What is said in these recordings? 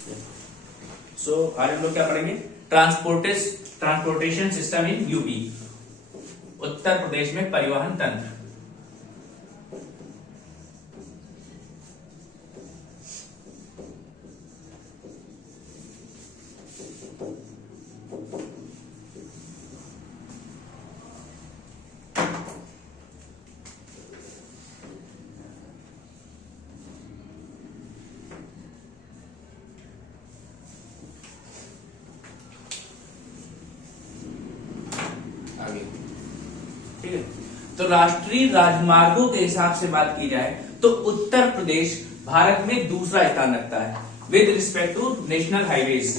सो आज हम लोग क्या पढ़ेंगे? Transportation system in UP, Uttar Pradesh में परिवहन तंत्र। ठीक है, तो राष्ट्रीय राजमार्गों के हिसाब से बात की जाए तो उत्तर प्रदेश भारत में दूसरा स्थान रखता है with respect to national highways.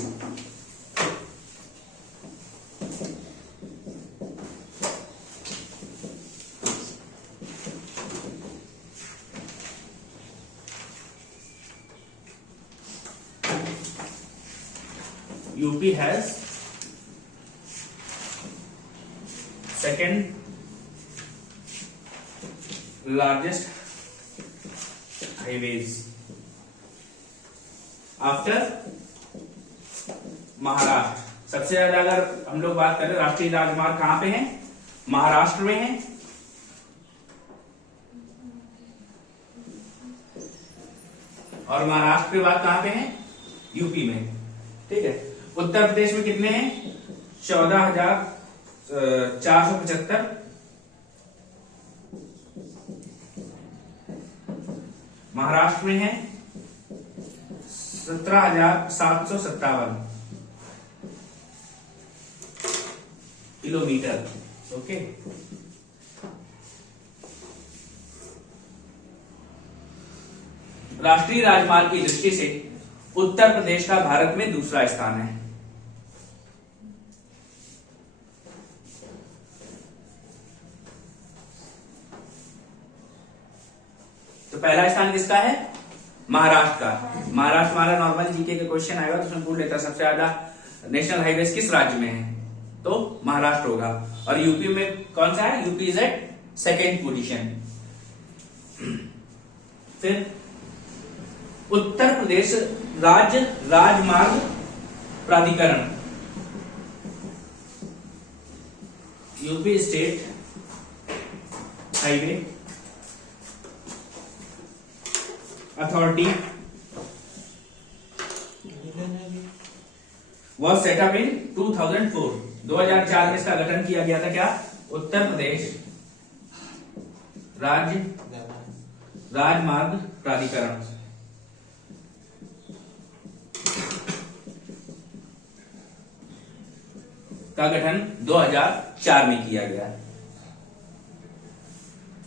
UP has second largest highways after Maharashtra. सबसे ज्यादा अगर हम लोग बात करें राष्ट्रीय राजमार्ग कहां पे हैं? महाराष्ट्र में हैं। और महाराष्ट्र के बाद कहां पे हैं? यूपी में। ठीक है, उत्तर प्रदेश में कितने हैं? 14,475। महाराष्ट्र में है 17,757 किलोमीटर। ओके, राष्ट्रीय राजमार्ग की दृष्टि से उत्तर प्रदेश का भारत में दूसरा स्थान है। तो पहला स्थान किसका है? महाराष्ट्र का। महाराष्ट्र हमारा नॉर्मल जीके के क्वेश्चन आएगा तो उसमें पूछ लेता है सबसे ज्यादा नेशनल हाईवेज किस राज्य में है, तो महाराष्ट्र होगा। और यूपी में कौन सा है? UP is at second position. फिर उत्तर प्रदेश राज्य राजमार्ग प्राधिकरण, UP state highway authority was set up in 2004। 2004 में इसका गठन किया गया था। क्या? उत्तर प्रदेश राज्य राजमार्ग प्राधिकरण। का गठन 2004 में किया गया।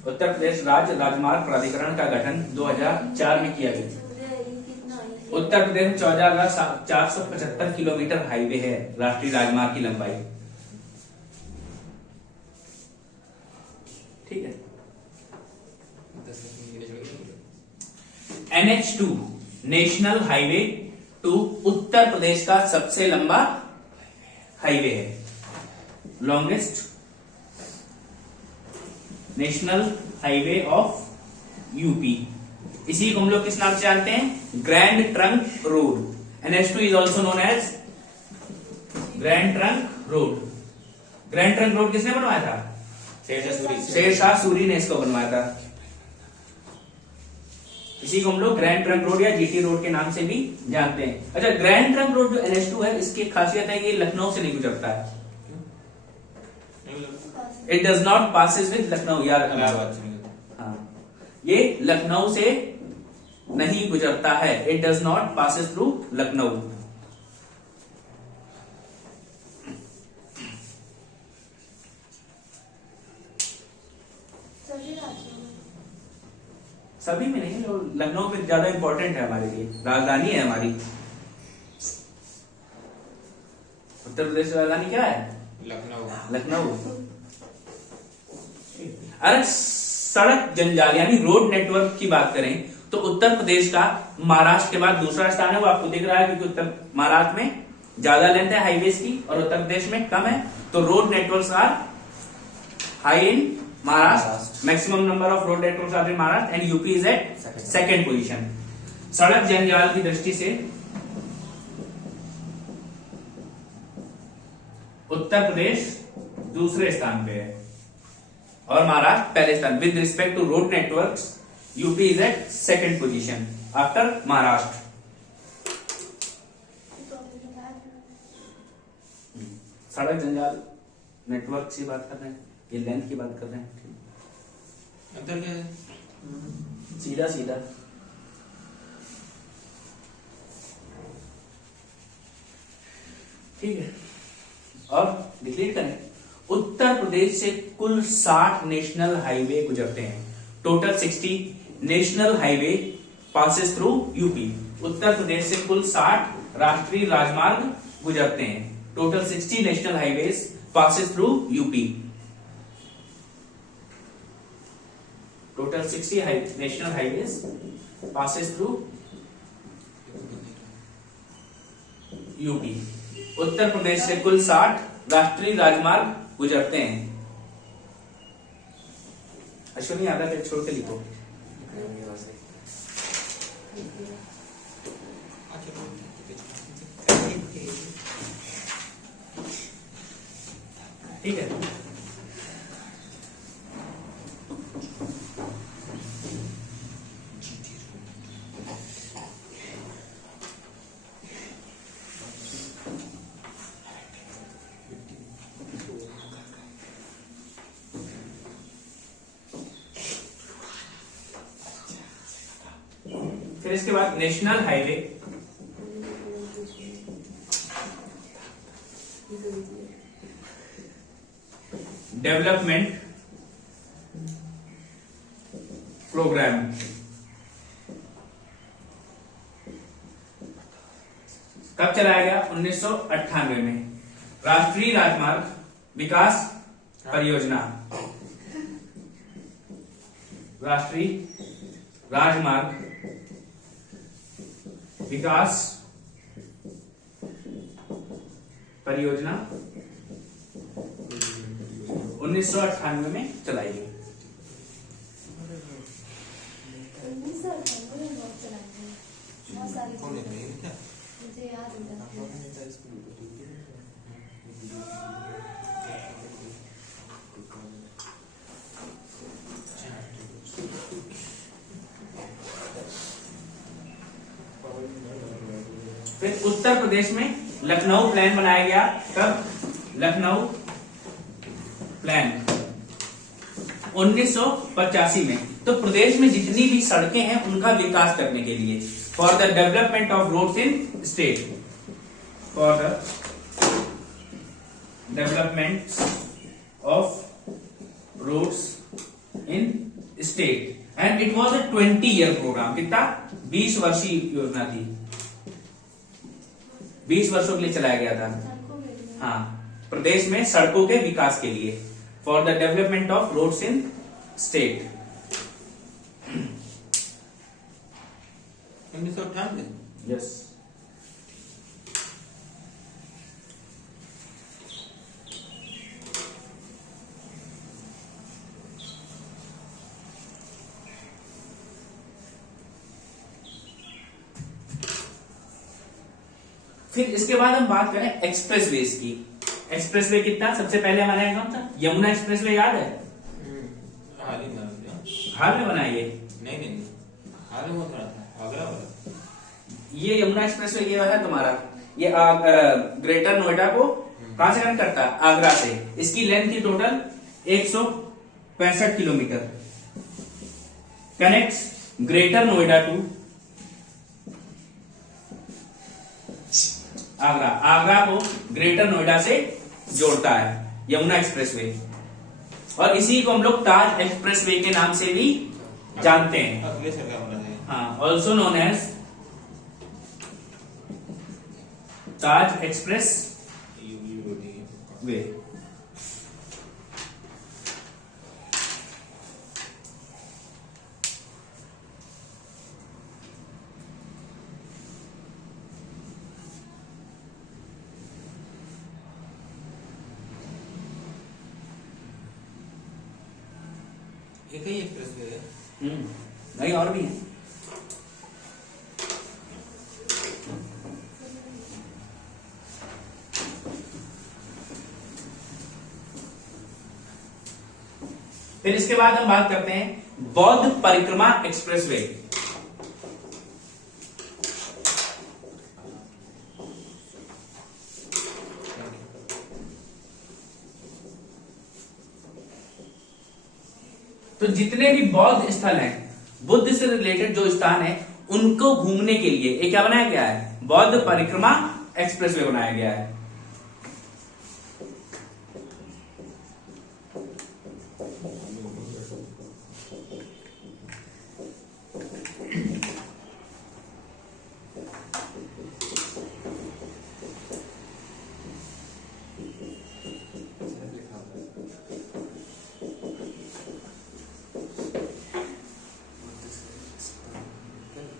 उत्तर प्रदेश राज्य राजमार्ग प्राधिकरण का गठन 2004 में किया गया। उत्तर प्रदेश में 14,475 किलोमीटर हाईवे है, राष्ट्रीय राजमार्ग की लंबाई। ठीक है, NH2 national highway 2 Uttar Pradesh का सबसे लंबा हाईवे है, longest national highway of UP. इसी को हम लोग किस नाम से जानते हैं? Grand Trunk Road. NH2 is also known as Grand Trunk Road. Grand Trunk Road किसने बनवाया था? शेरशाह सूरी ने इसको बनवाया था। इसी को हम लोग ग्रैंड ट्रंक रोड या GT रोड के नाम से भी जानते हैं। अच्छा, ग्रैंड ट्रंक रोड जो NH2 है, इसकी खासियत है कि ये लखनऊ से नहीं गुजरता है। It does not passes with Lucknow. यार हाँ, ये लखनऊ से नहीं गुजरता है। It does not passes through Lucknow. सभी में नहीं, लखनऊ में ज्यादा इंपॉर्टेंट है हमारे लिए, राजधानी है हमारी। उत्तर प्रदेश की राजधानी क्या है? लखनऊ। अगर सड़क जंजाल यानी रोड नेटवर्क की बात करें तो उत्तर प्रदेश का महाराष्ट्र के बाद दूसरा स्थान है। वो आपको दिख रहा है क्योंकि उत्तर महाराष्ट्र में ज्यादा लेंथ है हाईवेज की और उत्तर प्रदेश में कम है। तो road networks are high in Maharashtra, maximum number of road networks are in Maharashtra and UP is at second position. सड़क जंजाल की दृष्टि से उत्तर प्रदेश दूसरे स्थान पे है और महाराष्ट्र पहले स्थान। With respect to road networks UP is at second position after Maharashtra. सड़क जंजाल नेटवर्क की बात कर रहे हैं, ये लेंथ की बात कर रहे हैं। अंतर क्या है? सीधा सीधा ठीक है। और डिलीट करें। उत्तर प्रदेश से कुल 60 नेशनल हाईवे गुजरते हैं। Total 60 national highway passes through UP. Uttar Pradesh से कुल 60 राष्ट्रीय राजमार्ग गुजरते हैं। Total 60 national highways passes through UP. Total 60 national highways passes through UP. उत्तर प्रदेश से कुल 60 राष्ट्रीय राजमार्ग गुजरते हैं। अश्विनी आधा पेज छोड़ के लिखो। ठीक है। फिर इसके बाद नेशनल हाईवे डेवलपमेंट प्रोग्राम। कब चलाया गया? 1998 में। राष्ट्रीय राजमार्ग विकास परियोजना, राष्ट्रीय राजमार्ग विकास परियोजना 1998 में चलाई गई। फिर उत्तर प्रदेश में लखनऊ प्लान बनाया गया। कब? लखनऊ प्लान 1985 में। तो प्रदेश में जितनी भी सड़कें हैं उनका विकास करने के लिए, for the development of roads in state, for the development of roads in state and it was a 20-year programme. कितना? 20 वर्षीय योजना थी, 20 वर्षों के लिए चलाया गया था। हाँ, प्रदेश में सड़कों के विकास के लिए, for the development of roads in state. 1998। Yes. फिर इसके बाद हम बात करें एक्सप्रेसवेज की। एक्सप्रेसवे कितना? सबसे पहले हमारे यहाँ कौन था? यमुना एक्सप्रेसवे, याद है? हाल में बनाई है? नहीं, हाल में बना था, आगरा वाला। ये यमुना एक्सप्रेसवे ये वाला तुम्हारा, ये ग्रेटर नोएडा को कहां से कनेक्ट करता है? आगरा से। इसकी लेंथ थी total 165 kilometre. Connects Greater Noida to Agra. Agra को ग्रेटर नोएडा से जोड़ता है यमुना एक्सप्रेसवे, और इसी को हम लोग ताज एक्सप्रेसवे के नाम से भी जानते हैं। हाँ, ऑल्सो नोन एज ताज एक्सप्रेस वे। एक ही एक्सप्रेसवे है? नहीं, और भी है। फिर इसके बाद हम बात करते हैं बौद्ध परिक्रमा एक्सप्रेसवे। तो जितने भी बौद्ध स्थल हैं, बुद्ध से रिलेटेड जो स्थान है, उनको घूमने के लिए ये क्या बनाया गया है, बौद्ध परिक्रमा एक्सप्रेसवे बनाया गया है।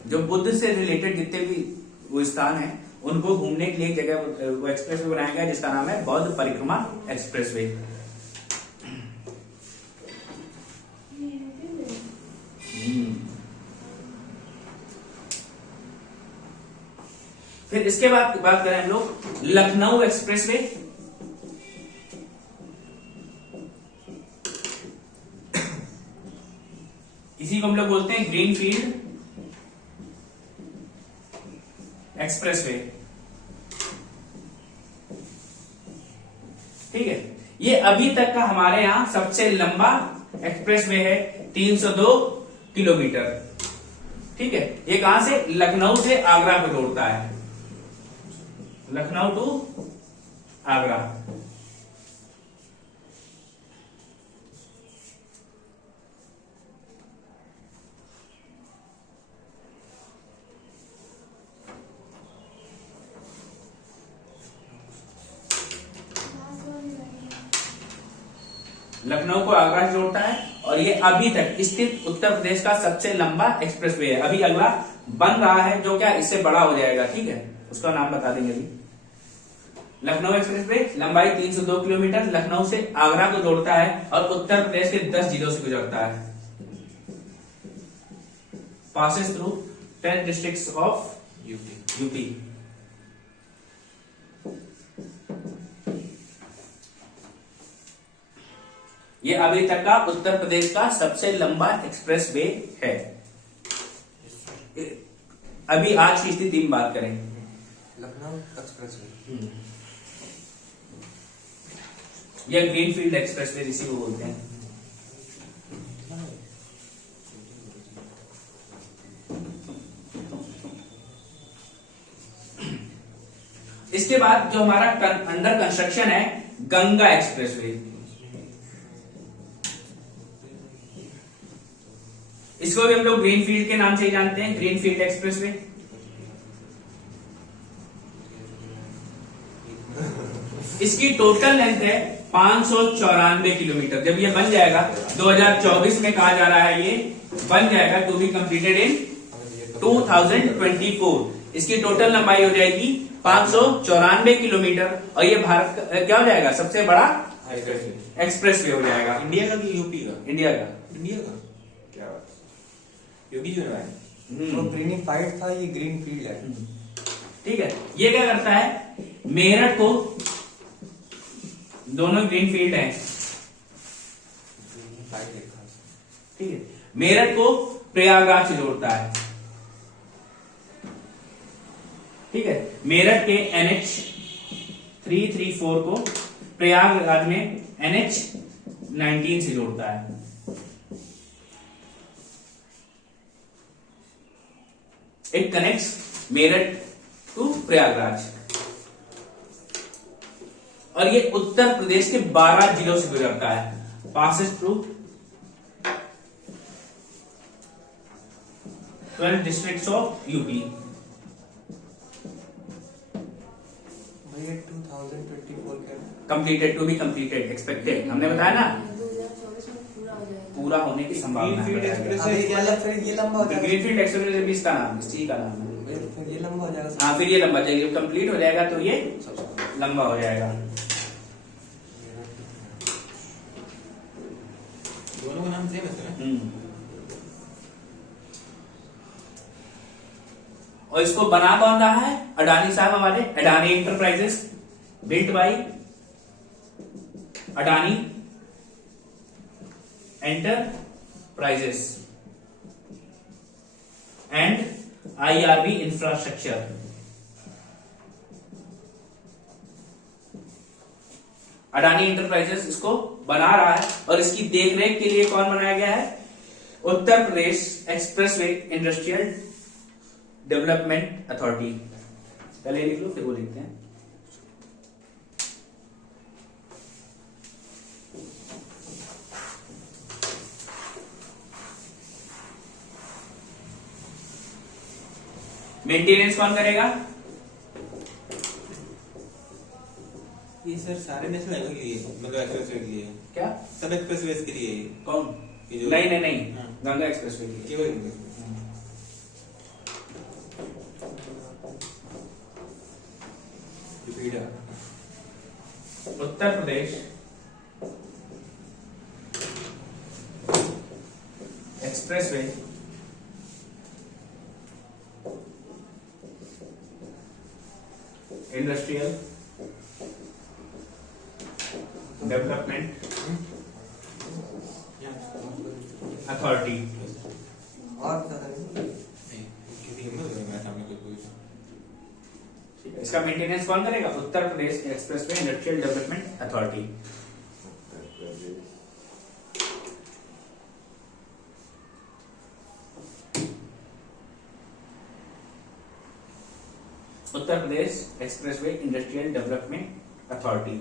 जो बुद्ध से रिलेटेड जितने भी वो स्थान है, उनको घूमने के लिए एक जगह वो एक्सप्रेसवे बनाया गया जिसका नाम है बौद्ध परिक्रमा एक्सप्रेसवे। फिर इसके बाद बात करें हम लोग लखनऊ एक्सप्रेसवे। इसी को हम लोग बोलते हैं ग्रीनफील्ड एक्सप्रेसवे। ठीक है, ये अभी तक का हमारे यहां सबसे लंबा एक्सप्रेसवे है, 302 किलोमीटर। ठीक है, ये कहां से, लखनऊ से आगरा को जोड़ता है, लखनऊ टू आगरा। लखनऊ को आगरा से जोड़ता है और ये अभी तक स्थित उत्तर प्रदेश का सबसे लंबा एक्सप्रेसवे है। अभी अगला बन रहा है जो क्या इससे बड़ा हो जाएगा। ठीक है, उसका नाम बता देंगे अभी। लखनऊ एक्सप्रेसवे लंबाई 302 किलोमीटर, लखनऊ से आगरा को जोड़ता है और उत्तर प्रदेश के 10 जिलों से गुजरता है। Passes through 10 districts of UP. ये अभी तक का उत्तर प्रदेश का सबसे लंबा एक्सप्रेसवे है। अभी आज की स्थिति में बात करें, लखनऊ एक्सप्रेसवे, यह ग्रीनफील्ड एक्सप्रेसवे इसी को बोलते हैं। इसके बाद जो हमारा अंडर कंस्ट्रक्शन है गंगा एक्सप्रेसवे, इसको भी हम लोग ग्रीनफील्ड के नाम से ही जानते हैं, ग्रीनफील्ड एक्सप्रेसवे। इसकी टोटल लेंथ है 594 किलोमीटर। जब ये बन जाएगा 2024 में, कहा जा रहा है ये बन जाएगा टू बी कंप्लीटेड इन 2024। इसकी टोटल लंबाई हो जाएगी 594 किलोमीटर और ये भारत का क्या हो जाएगा, सबसे बड़ा एक्सप्रेसवे हो जाएगा। इंडिया का कि यूपी का? इंडिया का। इंडिया का क्या बात, योगी जी ने तो ग्रीनिफाइड था, ये ग्रीन फील्ड है। ठीक है, ये क्या करता है, मेरठ को, दोनों ग्रीन फील्ड है, ठीक है, मेरठ को प्रयागराज से जोड़ता है। ठीक है, मेरठ के NH 334 को प्रयागराज में NH 19 से जोड़ता है। It connects Meerut to Prayagraj और ये उत्तर प्रदेश के 12 जिलों से गुजरता है। Passes through 12 districts of UP. भैया 2024 के completed, to be completed, expected, हमने बताया ना 2024 में पूरा हो जाएगा। पूरा होने की संभावना है। ग्रीनफील्ड एक्सप्रेस अभी मतलब फिर ये लंबा हो जाएगा। ग्रीनफील्ड एक्सप्रेस भी इसका नाम, इसी का नाम है। फिर ये लंबा हो जाएगा। हाँ, फिर ये लंबा जाएगा, जब कंप्लीट हो जाएगा तो ये लंबा हो जाएगा। दोनों का नाम सेम है। और इसको बना कौन रहा है, अडानी साहब हमारे, Adani enterprises, built by Adani enterprises and IRB infrastructure. Adani enterprises इसको बना रहा है और इसकी देखरेख के लिए कौन बनाया गया है? Uttar Pradesh expressway industrial development authority. पहले लिख लो फिर वो लिखते हैं। मेंटेनेंस कौन करेगा? ये सर सारे नेशनल हाईवे के लिए मतलब एक्सप्रेसवे के लिए क्या? सब एक्सप्रेसवे के लिए कौन? ये जो नहीं नहीं नहीं, हाँ। गंगा एक्सप्रेसवे के लिए। केवल इंग्लिश रिपीट है। Uttar Pradesh expressway industrial development authority. और ज्यादा नहीं। नहीं किसी हिम्मत नहीं मैं सामने कुछ पूछ इसका मेंटेनेंस कौन करेगा? Uttar Pradesh expressway industrial development authority. Uttar Pradesh expressway industrial development authority.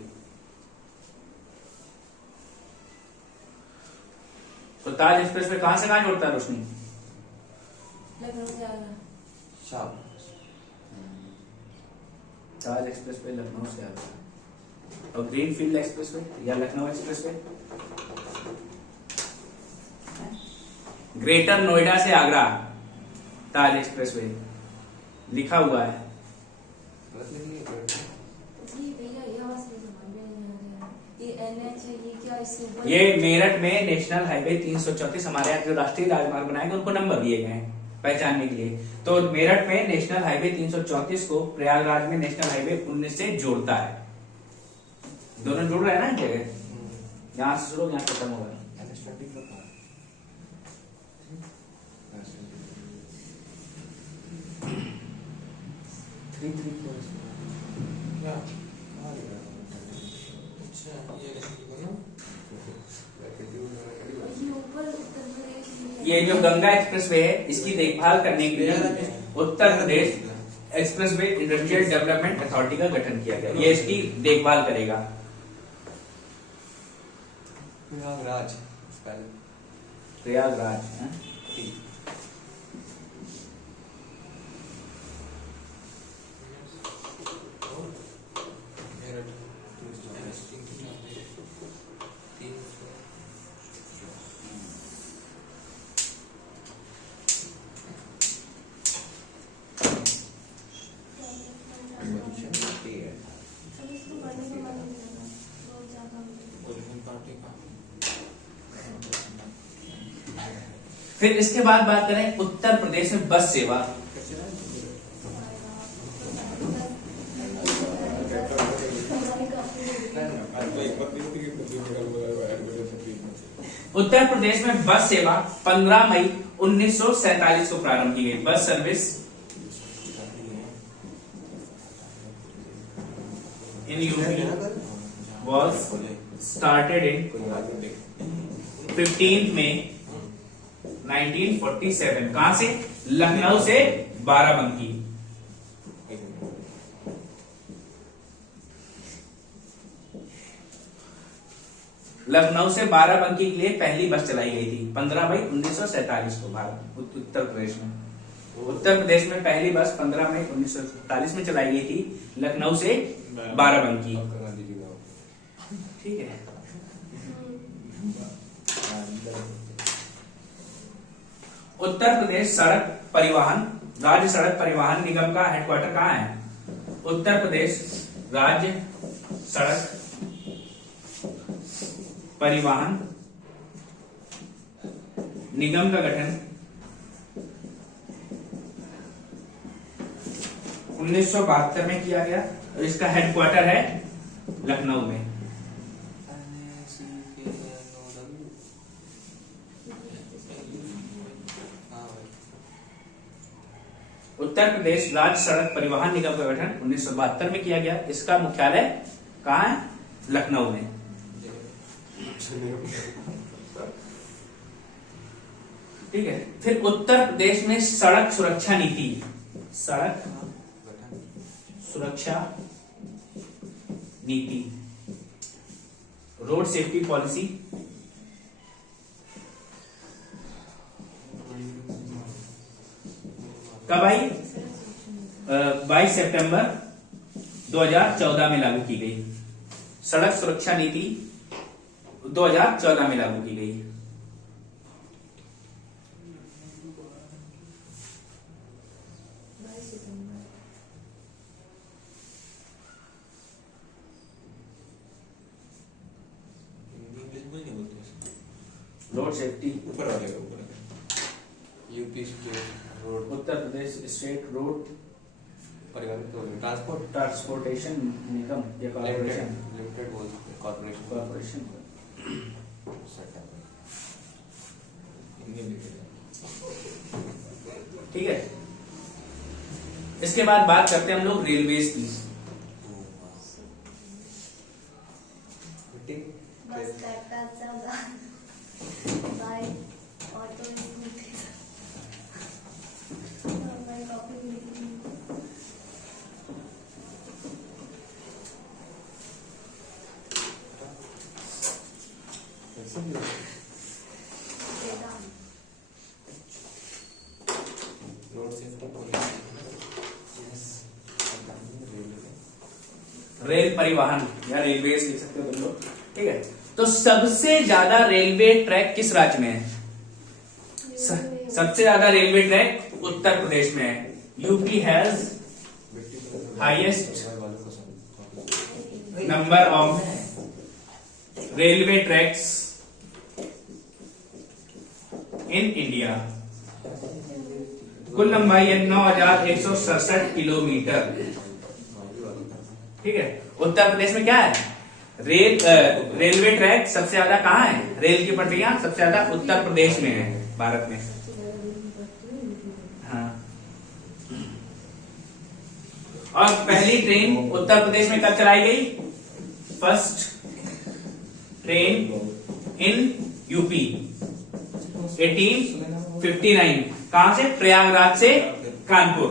तो ताज एक्सप्रेसवे कहां से कहां जोड़ता है रोशनी? लखनऊ से आगरा। शाम। ताज एक्सप्रेसवे लखनऊ से आगरा। और ग्रीन फील्ड एक्सप्रेसवे या लखनऊ एक्सप्रेसवे ग्रेटर नोएडा से आगरा। ताज एक्सप्रेसवे लिखा हुआ है। जी भैया ये आवाज नहीं समझ में नहीं आ रहा है। ये NH है, ये क्या इससे ऊपर? ये मेरठ में नेशनल हाईवे 334 हमारे यहाँ जो राष्ट्रीय राजमार्ग बनाएंगे उनको नंबर दिए गए हैं पहचानने के लिए। तो मेरठ में नेशनल हाईवे 334 को प्रयागराज में नेशनल हाईवे 19 से जोड़ता है। दोनों जुड़ रहे हैं ना एक जगह। यहाँ से शुरू यहाँ खत्म होगा। क्या अच्छा ये कैसे बोलना ये ऊपर उत्तर प्रदेश में ये जो गंगा एक्सप्रेसवे है इसकी देखभाल करने के लिए Uttar Pradesh expressway industrial development authority का गठन किया गया। ये इसकी देखभाल करेगा। प्रयागराज पहले। प्रयागराज है? अब इसको पढ़ने का मन नहीं कर रहा। बहुत ज्यादा मुझे। पार्टी का फिर इसके बाद बात करें उत्तर प्रदेश में बस सेवा। उत्तर प्रदेश में बस सेवा 15 मई 1947 को प्रारंभ की गई। Bus service in UP was started in 15 May 1947। कहां से? लखनऊ से बाराबंकी। लखनऊ से बाराबंकी के लिए पहली बस चलाई गई थी 15 मई 1947 को उत्तर प्रदेश में। उत्तर प्रदेश में पहली बस 15 मई 1947 में चलाई गई थी लखनऊ से बाराबंकी। ठीक है। उत्तर प्रदेश सड़क परिवहन राज्य सड़क परिवहन निगम का हेडक्वार्टर कहाँ है? उत्तर प्रदेश राज्य सड़क परिवहन निगम का गठन 1972 में किया गया और इसका हेडक्वार्टर है लखनऊ में। उत्तर प्रदेश राज्य सड़क परिवहन निगम का गठन 1972 में किया गया। इसका मुख्यालय कहाँ है? लखनऊ में। ठीक है। फिर उत्तर प्रदेश में सड़क सुरक्षा नीति, सड़क सुरक्षा नीति, रोड सेफ्टी पॉलिसी कब आई? 22 सितंबर 2014 में लागू की गई। सड़क सुरक्षा नीति 2014 में लागू की गई। बिल्कुल नहीं बोलते। रोड सेफ्टी, ऊपर वाले का ऊपर वाले। UP state road Uttar Pradesh state road परिवहन ट्रांसपोर्टेशन निगम या कॉर्पोरेशन, लिमिटेड बोल कॉर्पोरेशन कॉर्पोरेशन। हिंदी में लिखे ठीक है। इसके बाद बात करते हैं हम लोग रेलवेज की। बस करता चला बाइक ऑटो स्कूटी मैं कॉपी लिखी रोड सेफ्टी रेल परिवहन या रेलवेज लिख सकते हो तुम लोग। ठीक है। तो सबसे ज्यादा रेलवे ट्रैक किस राज्य में है? सबसे ज्यादा रेलवे ट्रैक उत्तर प्रदेश में है। UP has highest number of railway tracks in India. कुल लंबाई है 9,167 किलोमीटर। ठीक है। उत्तर प्रदेश में क्या है? रेलवे ट्रैक सबसे ज्यादा कहाँ है? रेल की पटरियां सबसे ज्यादा उत्तर प्रदेश में है भारत में। हाँ। और पहली ट्रेन उत्तर प्रदेश में कब चलाई गई? First train in UP 1859। कहां से? प्रयागराज से कानपुर।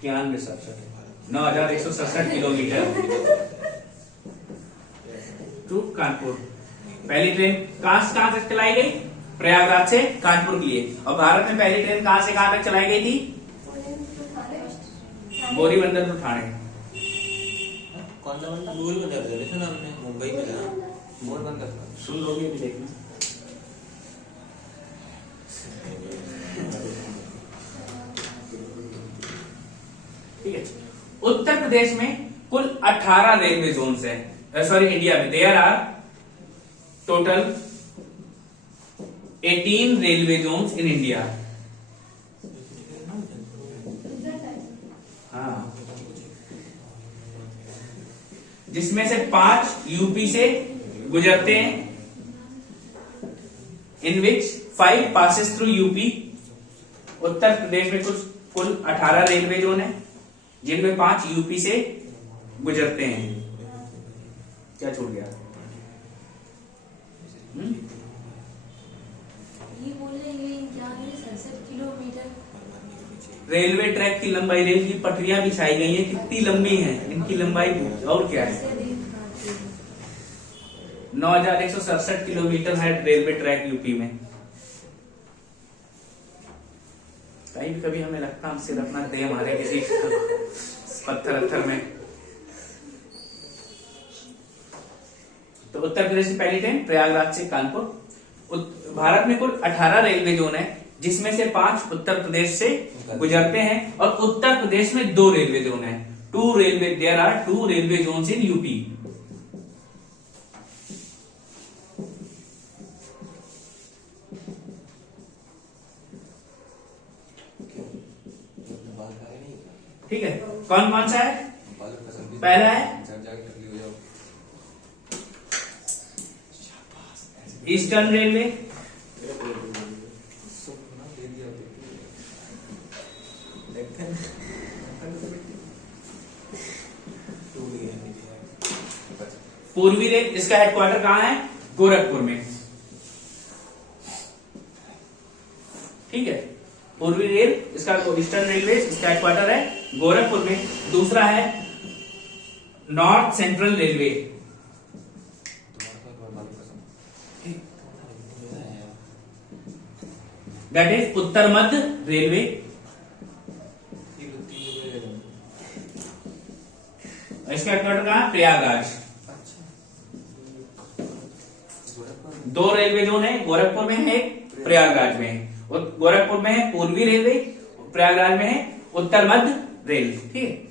9,167 kilometre to Kanpur. पहली ट्रेन कहां से चलाई गई? प्रयागराज से कानपुर के लिए। और भारत में पहली ट्रेन कहां से कहां तक चलाई गई थी? बोरीबंदर टू ठाणे। कौन सा बंदा? गूगल में दर्ज है देखा ना हमने, मुंबई में था। मोरबंदर सुन लोगे अभी देखना। ठीक है। उत्तर प्रदेश में कुल 18 रेलवे जोन्स है। सॉरी, इंडिया में there are total 18 railway zones in India. हाँ। जिसमें से 5 यूपी से गुजरते हैं, in which 5 passes through UP. Uttar Pradesh में कुल 18 रेलवे जोन है, जिनमें 5 यूपी से गुजरते हैं। क्या छूट गया? ये बोले ये क्या है? 67 किलोमीटर रेलवे ट्रैक की लंबाई, रेल की पटरियां बिछाई गई हैं, कितनी लंबी हैं इनकी लंबाई? और क्या है? 9,167 किलोमीटर है रेलवे ट्रैक यूपी में। कहीं कभी हमें लगता हम सिर अपना दे मारे किसी पत्थर में। तो उत्तर प्रदेश की पहली ट्रेन प्रयागराज से कानपुर। भारत में कुल 18 रेलवे जोन है, जिसमें से 5 उत्तर प्रदेश से गुजरते हैं। और उत्तर प्रदेश में 2 रेलवे जोन है। There are 2 railway zones in UP. ठीक है। कौन कौन सा है? पहला है ईस्टर्न रेलवे, टूट गया पूर्वी रेल इसका हेडक्वार्टर कहाँ है? गोरखपुर में। ठीक है, पूर्वी रेल इसका ईस्टर्न रेलवे इसका हेडक्वार्टर है गोरखपुर में। दूसरा है north central railway, that is Uttar Madhya railway. इसका हेडक्वार्टर कहाँ है? प्रयागराज। दो रेलवे जोन है, गोरखपुर में है, एक प्रयागराज में है। गोरखपुर में है पूर्वी रेलवे, प्रयागराज में है उत्तर मध्य रेल। ठीक है,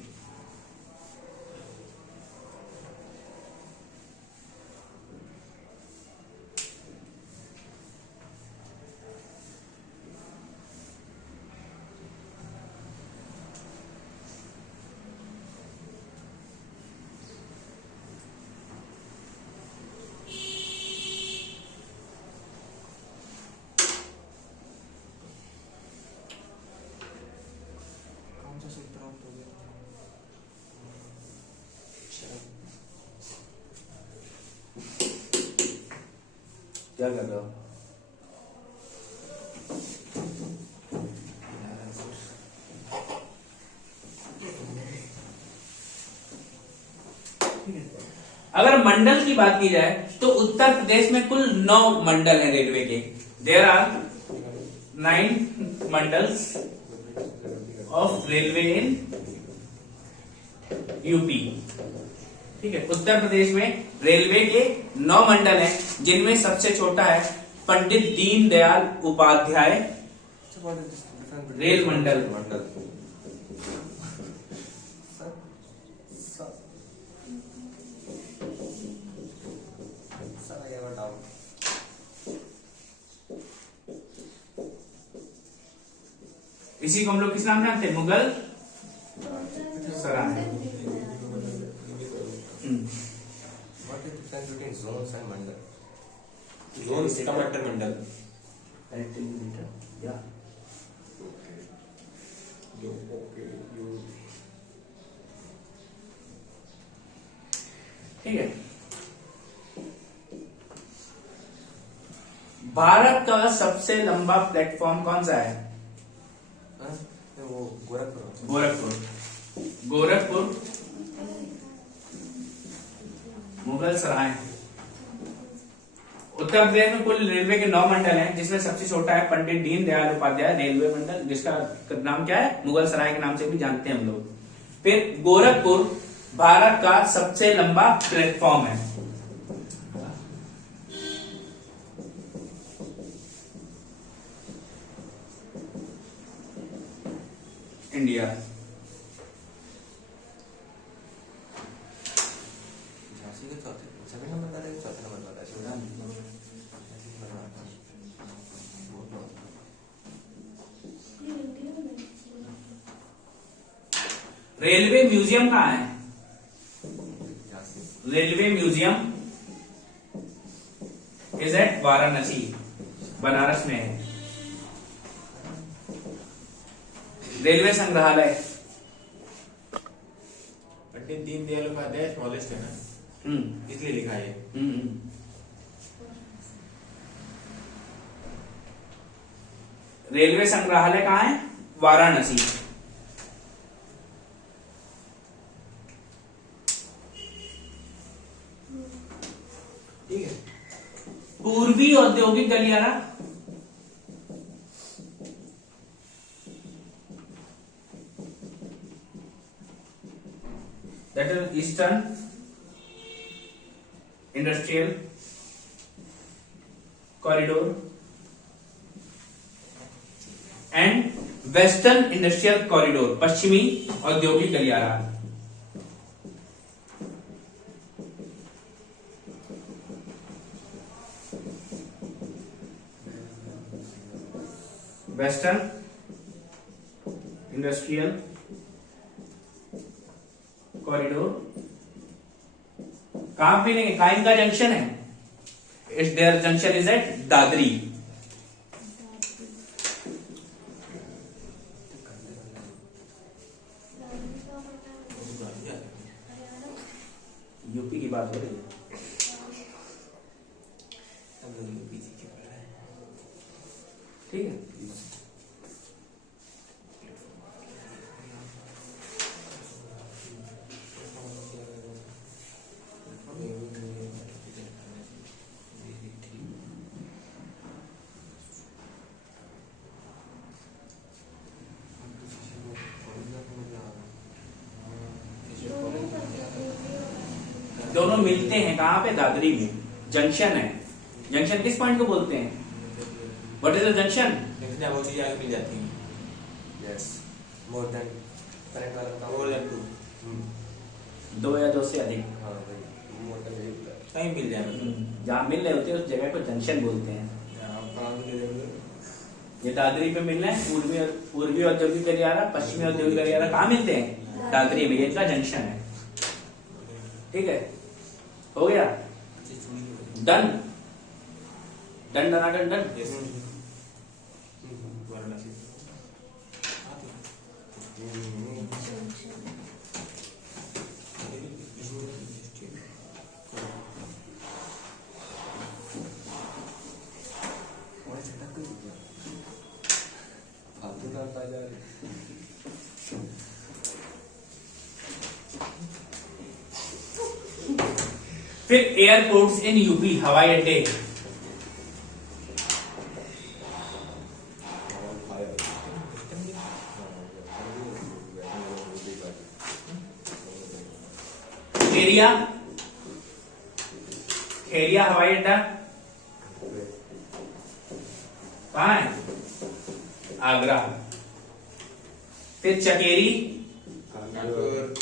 कौन सा सूत्र प्राप्त हो गया? क्या कर रहे हो? अगर मंडल की बात की जाए तो उत्तर प्रदेश में कुल 9 मंडल हैं रेलवे के। There are 9 mandals of railway in UP. ठीक है, उत्तर प्रदेश में रेलवे के 9 मंडल हैं, जिनमें सबसे छोटा है पंडित दीनदयाल उपाध्याय रेल मंडल। इसी को हम लोग किस नाम जानते हैं? Mughal Sarai. What is the difference between zones and mandal? Zone commander मंडल जो ओके यू ठीक है, भारत का सबसे लंबा प्लेटफॉर्म कौन सा है? वो गोरखपुर। गोरखपुर। गोरखपुर, मुगल सराय। उत्तर प्रदेश में कुल रेलवे के 9 मंडल हैं, जिसमें सबसे छोटा है पंडित दीनदयाल उपाध्याय रेलवे मंडल, जिसका नाम क्या है? मुगल सराय के नाम से भी जानते हैं हम लोग। फिर गोरखपुर भारत का सबसे लंबा प्लेटफॉर्म है। इंडिया। झांसी के सेकंड नंबर पर है, चौथे नंबर पर है शिवराम। रेलवे म्यूजियम कहाँ है? Jhansi. Railway museum is at Varanasi, Banaras में है। रेलवे संग्रहालय पंडित दीनदयाल उपाध्याय स्मॉलेस्ट है ना, इसलिए लिखा है। रेलवे संग्रहालय कहाँ है? वाराणसी। ठीक है, पूर्वी औद्योगिक गलियारा that is Eastern Industrial Corridor and Western Industrial Corridor, पश्चिमी औद्योगिक गलियारा। वेस्टर्न इंडस्ट्रियल कॉरिडोर कहां पे नहीं, कहां इनका जंक्शन है? It's there junction is at Dadri. बात हो रही है। अब लोग पीछे क्यों पड़ रहा है? ठीक है, दोनों मिलते हैं कहाँ पे? दादरी में जंक्शन है। जंक्शन किस पॉइंट को बोलते हैं? What is the junction? लेकिन अब वो चीजें आगे मिल जाती हैं। यस, मोर देन करंट वाला काम। More than two। 2 या 2 से अधिक हाँ भाई, मोर देन यही होता है। कहीं मिल जाए मतलब। जहाँ मिल रहे होते हैं उस जगह को जंक्शन बोलते हैं। आप काम के लिए ये दादरी पे मिल रहे हैं, पूर्वी औद्योगिक गलियारा, पश्चिमी औद्योगिक गलियारा कहाँ मिलते हैं? दादरी में, ये इनका जंक्शन है। ठीक है, हो गया, done done done done done. Yes Varanasi. और झटक कर दिया। फालतू का आता जा रहा है। फिर एयरपोर्ट्स इन यूपी, हवाई अड्डे। खेरिया, खेरिया हवाई अड्डा कहाँ है? आगरा। फिर चकेरी, कानपुर।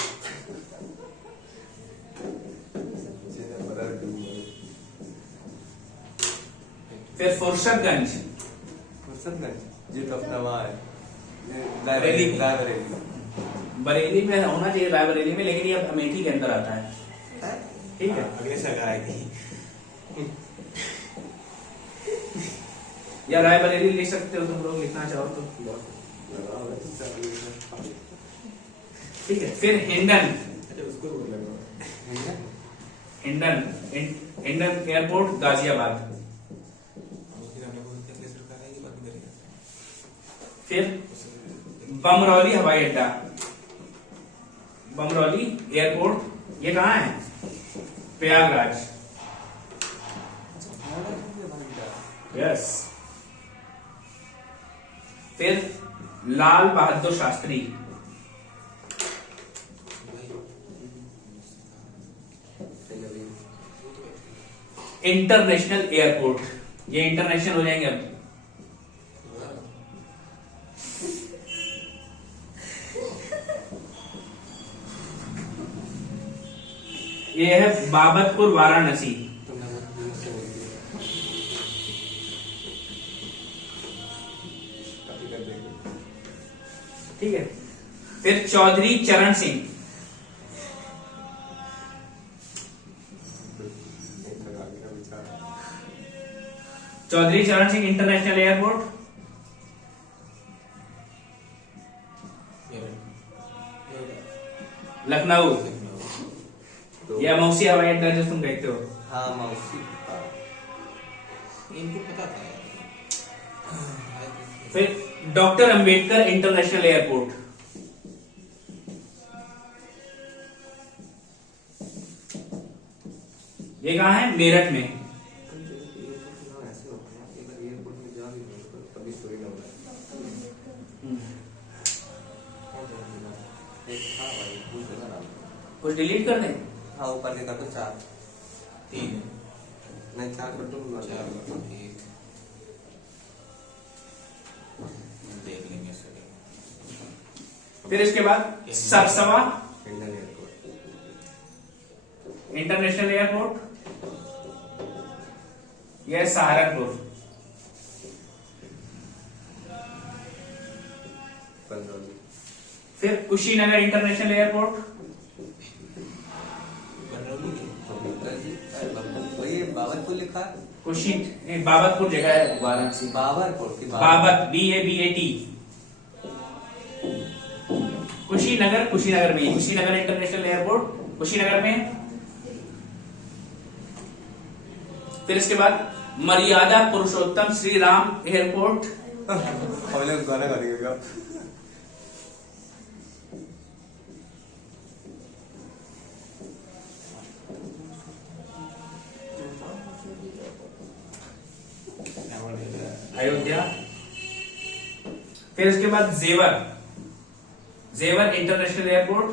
फिर फुर्सतगंज, फुर्सतगंज, ये तो अपना वहाँ है। बरेली। बरेली। बरेली में होना चाहिए, रायबरेली में, लेकिन ये अमेठी के अंदर आता है। ठीक है, अगले सरकार आएगी। या रायबरेली लिख सकते हो तुम लोग, लिखना चाहो तो। ठीक है, फिर हिंडन, अच्छा उसको रोक लगा। हिंडन हिंडन एयरपोर्ट गाजियाबाद। अगले सरकार आएगी, बात नहीं करेगा। फिर बमरौली हवाई अड्डा, बमरौली एयरपोर्ट, ये कहाँ है? प्रयागराज। यस। फिर लाल बहादुर शास्त्री, इंटरनेशनल एयरपोर्ट, ये इंटरनेशनल हो जाएंगे अब। ये है बाबतपुर वाराणसी। ठीक है, फिर चौधरी चरण सिंह, चौधरी चरण सिंह इंटरनेशनल एयरपोर्ट। लखनऊ, ये मौसी हवाई अड्डा जो तुम कहते हो। हाँ मौसी। इनको पता था। फिर डॉक्टर अंबेडकर इंटरनेशनल एयरपोर्ट, ये कहाँ है? मेरठ में। ऐसे होता है, एक बार एयरपोर्ट में जा भी नहीं तो कभी स्टोरी ना होता है। एक था भाई, भूल गया नाम। कुछ डिलीट कर दें? हाँ ऊपर के कर दो 4। 3 नहीं 4 कर दो। 4 1 देख लेंगे सर। फिर इसके बाद Sarsawa Indian airport. International airport, यह सहारनपुर। 15। फिर कुशीनगर इंटरनेशनल एयरपोर्ट, वही बाबरपुर लिखा है। बाबतपुर जगह है वाराणसी। बाबरपुर की बाबत, BABAT। कुशीनगर, कुशीनगर में, कुशीनगर इंटरनेशनल एयरपोर्ट कुशीनगर में। फिर इसके बाद मर्यादा पुरुषोत्तम श्री राम एयरपोर्ट, हम लोग गाना गा देंगे आप। अयोध्या। फिर इसके बाद जेवर, जेवर इंटरनेशनल एयरपोर्ट,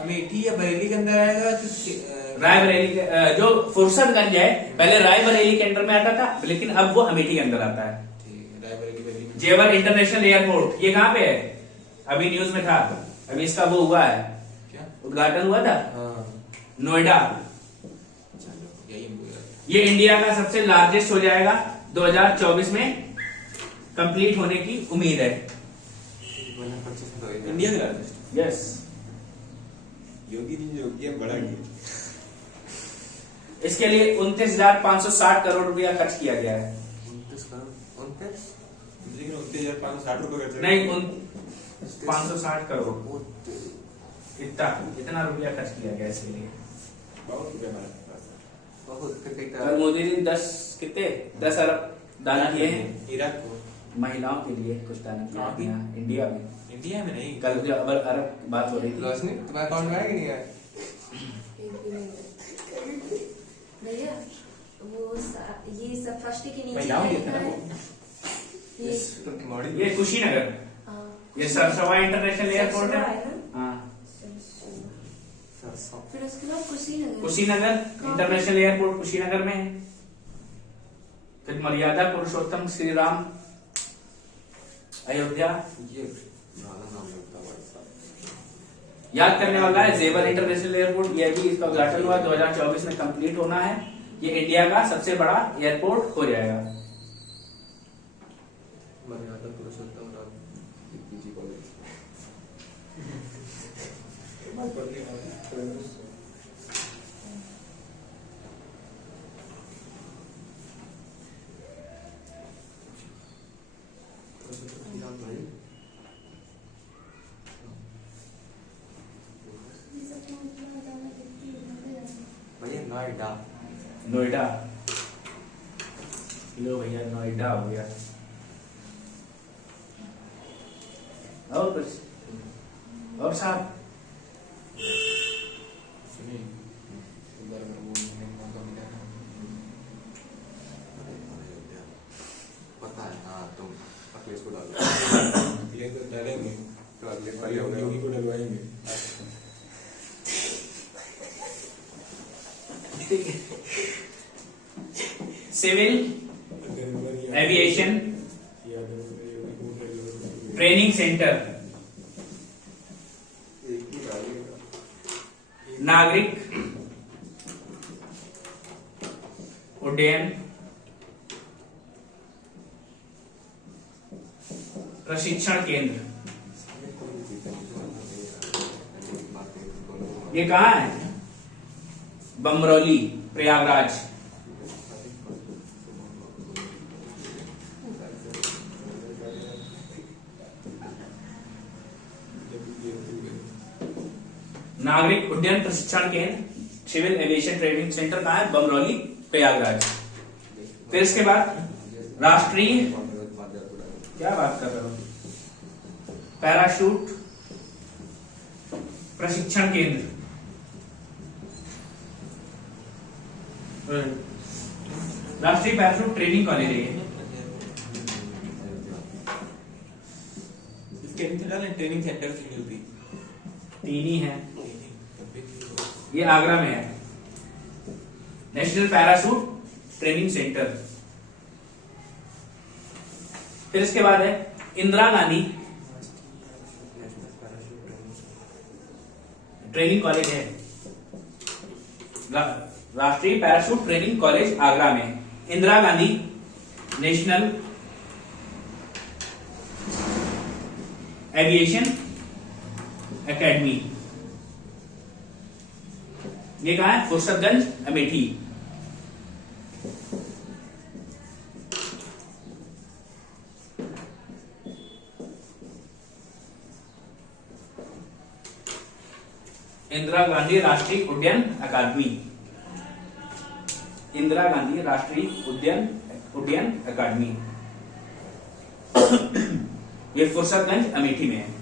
अमेठी या बरेली के अंदर आएगा रायबरेली जो फुर्सतगंज है पहले रायबरेली के अंडर में आता था, लेकिन अब वो अमेठी के अंदर आता है। रायबरेली जेवर इंटरनेशनल एयरपोर्ट ये कहाँ पे है? अभी न्यूज में था, अभी इसका वो हुआ है, क्या? उद्घाटन हुआ था हाँ नोएडा। चलो यही ये इंडिया का सबसे लार्जेस्ट हो जाएगा 2024 में, कंप्लीट होने की उम्मीद है। 25 तो इंडिया का लार्जेस्ट यस, योगी जी योगी है बड़ा ही। इसके लिए 29,560 करोड़ रुपया खर्च किया गया है। 29 करोड़ 29 लेकिन 29,560 रुपए खर्च नहीं 560 करोड़, इतना रुपया खर्च किया गया इसके लिए। बहुत रुपए हमारे पास बहुत कल मोदी जी 10 अरब दान किए हैं इराक को, महिलाओं के लिए, कुछ दान किया कहाँ पे? यहाँ इंडिया में। इंडिया में नहीं। कल जो अरब बात हो रही थी, रोशनी तुम्हारे अकाउंट में आया कि नहीं आया? एक भी नहीं। भैया ये सब फर्स्ट के नीचे महिलाओं क्या के लिखा है? तरफ ये तुमकी मॉडल ये कुशीनगर, हाँ, ये सरसवा इंटरनेशनल एयरपोर्ट है। सरसवा ना? हाँ, सरसों फिर उसके बाद कुशीनगर। कुशीनगर इंटरनेशनल एयरपोर्ट कुशीनगर में है। फिर मर्यादा पुरुषोत्तम श्री राम अयोध्या। ये ज्यादा नाम लगता है भाई साहब। याद करने वाला है जेवर इंटरनेशनल एयरपोर्ट, ये भी इसका उद्घाटन हुआ 2024 में, कंप्लीट होना है। ये इंडिया का सबसे बड़ा एयरपोर्ट हो जाएगा। मर्यादा पुरुषोत्तम राम पीजी कॉलेज। भैया नोएडा नोएडा, लो भैया नोएडा हो गया। और कुछ और साहब? सुनिए उधर अगर वो नहीं मौका मिला ना, पता है हाँ तुम अखिलेश को डालो। ये तो डालेंगे तो अगले पहले हो योगी को डलवाएंगे। सिविल एविएशन ट्रेनिंग सेंटर, एक ही डालेगा। नागरिक उड्डयन प्रशिक्षण केंद्र। ये कहाँ है? बमरौली, प्रयागराज। नागरिक उड्डयन प्रशिक्षण केंद्र सिविल एविएशन ट्रेनिंग सेंटर कहाँ है? बमरौली, प्रयागराज। फिर इसके बाद राष्ट्रीय, क्या बात कर रहे हो, पैराशूट प्रशिक्षण केंद्र, राष्ट्रीय पैराशूट ट्रेनिंग कॉलेज है ये। इसके नीचे डालें ट्रेनिंग सेंटर से मिलती। तीन ही है, ये आगरा में है, नेशनल पैराशूट ट्रेनिंग सेंटर। फिर इसके बाद है इंदिरा गांधी ट्रेनिंग कॉलेज है, राष्ट्रीय पैराशूट ट्रेनिंग कॉलेज आगरा में, Indira Gandhi national aviation academy, ये कहा है? फुर्सतगंज, अमेठी। इंदिरा गांधी राष्ट्रीय उड्डयन अकादमी। इंदिरा गांधी राष्ट्रीय उड्डयन अकादमी। ये फुर्सतगंज अमेठी में है।